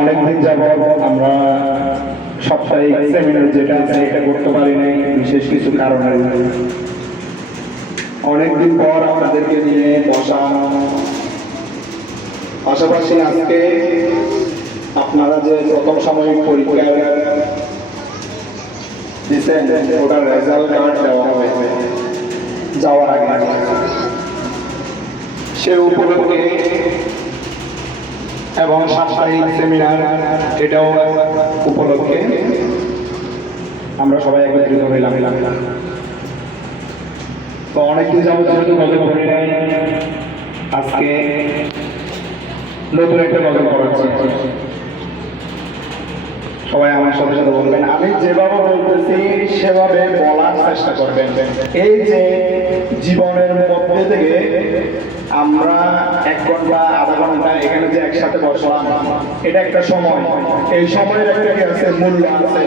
অনেকদিন যাবৎ আমরা সাপ্তাহিক সেমিনার যেটা আছে এটা করতে পারি নাই বিশেষ কিছু কারণে। অনেকদিন পর আপনাদেরকে নিয়ে বসা, পাশাপাশি আজকে আপনারা যে প্রথম সাময়িক পরীক্ষা দিচ্ছেন ওটার রেজাল্ট কার্ড দেওয়া হবে যাওয়ার আগে, সে উপলক্ষে এবং সাপ্তাহিক সেমিনার এটাও উপলক্ষে আমরা সবাই একত্রিত হইলাম। তো অনেকদিন যাবত যেহেতু গজল পড়ি নাই, আজকে নতুন একটা গজল পড়াচ্ছি। সবাই আমার সাথে সাথে বলবেন, আমি যেভাবে বলতেছি সেভাবে বলার চেষ্টা করবেন। এই যে জীবনের মধ্যে থেকে আমরা 1 ঘন্টা আধা ঘন্টা এখানে যে একসাথে বসলাম, এটা একটা সময়। এই সময়ের একটা কি আছে, মূল্য আছে।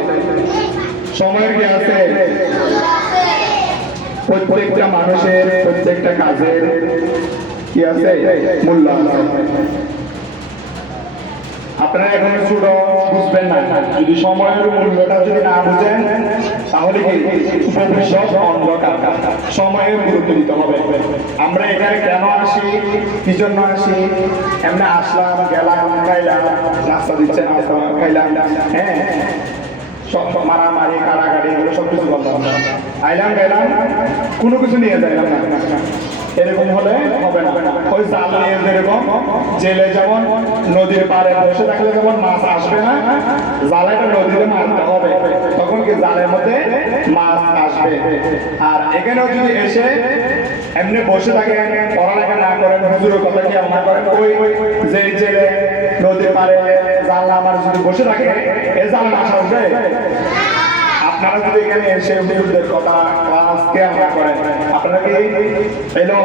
সময়ের কি আছে, প্রত্যেকটা মানুষের প্রত্যেকটা কাজের কি আছে, মূল্য আছে। আপনারা এখন ছোট বুঝবেন না, যদি সময়ের মূল্যটা যদি না বুঝেন তাহলে কি ভবিষ্যৎ অন্ধকার। সময়ের গুরুত্ব দিতে হবে। আমরা এখানে কেন আসি, কি জন্য আসি, এমনি আসলাম গেলাম খাইলাম, নাস্তা দিচ্ছে নাস্তা খাইলাম, হ্যাঁ সব মারামারি কাড়াকাড়ি এগুলো সব কিছু বললাম, আইলাম গেলাম কোনো কিছু নিয়ে যাইলাম না, এরকম হলে হবে না। ওই জাল নিয়ে যেরকম জেলে যেমন নদীর পাড়ে বসে থাকলে যেমন মাছ আসবে না, জালেটা নদীতে মারতে হবে, তখন কি জালের মধ্যে মাছ আসবে। আর এখানেও যদি এসে এমনি বসে থাকে, পড়ালেখা না করেন, হুজুরের কথা কি না করেন, ওই যে জেলে নদীর পাড়ে জাল আমার যদি বসে থাকে, এই জাল মাছ আসবে। আপনারা যদি এখানে এসে হুজুরদের কথা ক্লাসকে আমরা করেন, আপনারা কি এলো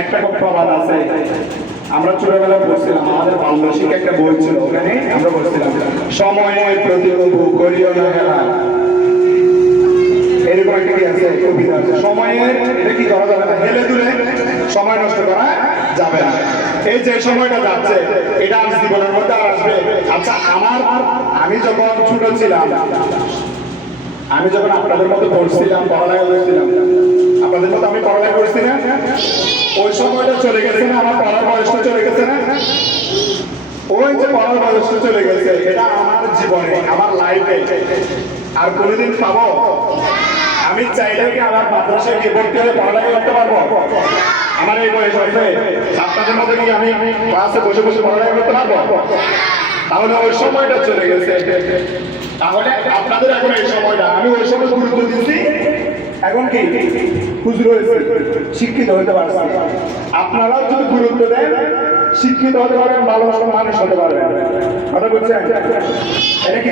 একটা প্রবাদ আছে, আমরা ছোটবেলায় পড়ছিলাম, আমাদের বাল্য শিক্ষা একটা বই ছিল, ওখানে আমরা বলছিলাম সময়ের প্রতিবন্ধু করিও না খেলা। এরকম একটা কি আছে, কবিতা আছে। সময়ের এটা কি করা যাবে না, হেলে দুলে সময় নষ্ট করা যাবে না। এই যে সময়টা যাচ্ছে এটা আজ জীবনের মধ্যে আর আসবে। আচ্ছা আমি যখন ছোট ছিলাম, আমি যখন আপনাদের মতো পড়ছিলাম, পড়ালেখা করছিলাম, আপনাদের মতো আমি পড়ালেখা করছি না, ওই সময়টা চলে গেছে না, আমার পড়ার বয়সটা চলে গেছে না, ওই যে পড়ার বয়সটা চলে গেছে, এটা আমার জীবনে আমার লাইফে আর কোনোদিন পাবো? আমি চাইলে কি আমার মাদ্রাসায় গিয়ে ভর্তি হয়ে পড়ালেখা করতে পারবো? আমার এই বয়স হয়েছে, আপনাদের মধ্যে কি আমি ক্লাসে বসে বসে পড়ালেখা করতে পারবো? তাহলে ওই সময়টা চলে গেছে। তাহলে আপনাদের এখন এই সময়টা, আমি ওই সময় গুরুত্ব দিচ্ছি, এখন কি হুজুর হয়েছে, শিক্ষিত হতে পারছি। আপনারাও যদি গুরুত্ব দেন, শিক্ষিত হতে পারেন, ভালো ভালো মানুষ হতে পারবেন। কথা বলছেন এটা কি?